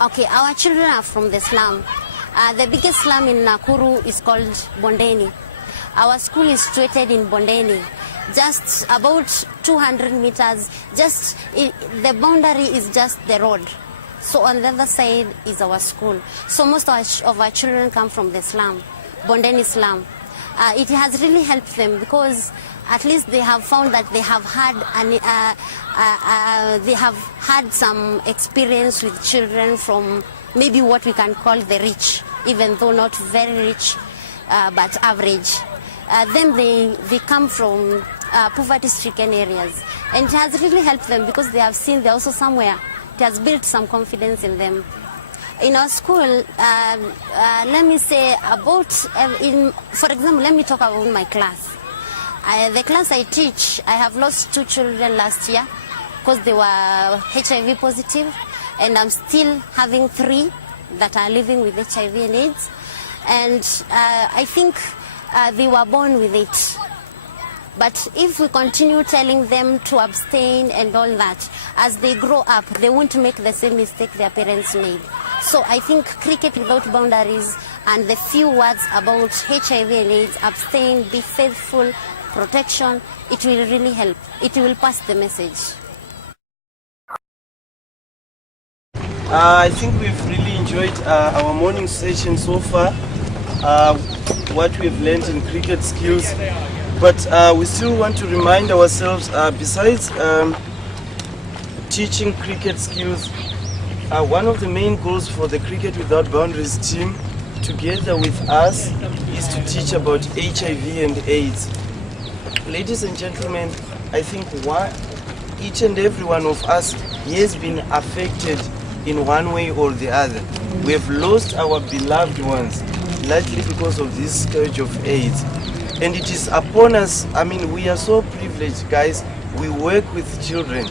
Okay, our children are from the slum. The biggest slum in Nakuru is called Bondeni. Our school is situated in Bondeni, just about 200 meters. The boundary is just the road. So on the other side is our school. So most of our children come from the slum, Bondeni slum. It has really helped them because at least they have found that they have had some experience with children from maybe what we can call the rich, even though not very rich, but average. Then they come from poverty-stricken areas, and it has really helped them because they have seen they're also somewhere. It has built some confidence in them. In our school, let me say for example, let me talk about my class. The class I teach, I have lost 2 children last year because they were HIV positive, and I'm still having 3 that are living with HIV and AIDS. And I think they were born with it. But if we continue telling them to abstain and all that, as they grow up, they won't make the same mistake their parents made. So I think cricket without boundaries and the few words about HIV and AIDS, abstain, be faithful, protection, it will really help. It will pass the message. I think we've really enjoyed our morning session so far, what we've learned in cricket skills. But we still want to remind ourselves, besides teaching cricket skills, one of the main goals for the Cricket Without Boundaries team, together with us, is to teach about HIV and AIDS. Ladies and gentlemen, I think each and every one of us has been affected in one way or the other. We have lost our beloved ones, largely because of this scourge of AIDS. And it is upon us. I mean, we are so privileged, guys. We work with children,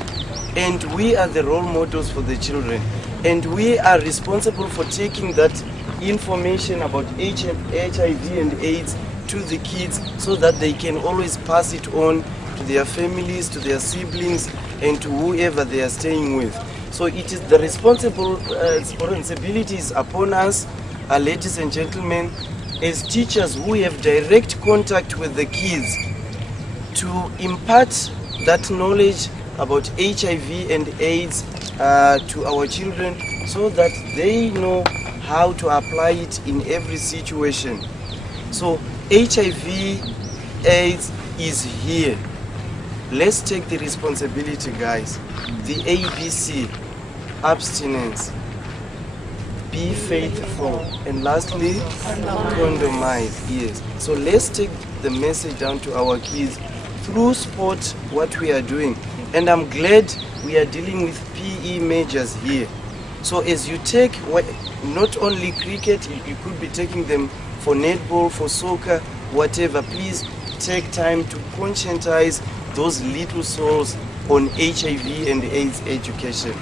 and we are the role models for the children. And we are responsible for taking that information about HIV and AIDS to the kids so that they can always pass it on to their families, to their siblings, and to whoever they are staying with. So it is the responsibility is upon us, ladies and gentlemen, as teachers who have direct contact with the kids, to impart that knowledge about HIV and AIDS to our children so that they know how to apply it in every situation. So HIV, AIDS is here. Let's take the responsibility, guys. The ABC, abstinence, be faithful, and lastly, condomize. Yes. So let's take the message down to our kids through sport, what we are doing. And I'm glad we are dealing with PE majors here. So as you take not only cricket, you could be taking them for netball, for soccer, whatever. Please take time to conscientize those little souls on HIV and AIDS education.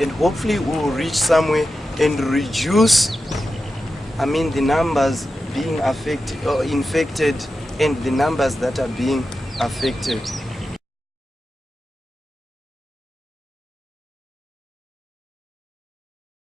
And hopefully we will reach somewhere and reduce, the numbers being affected or infected and the numbers that are being affected.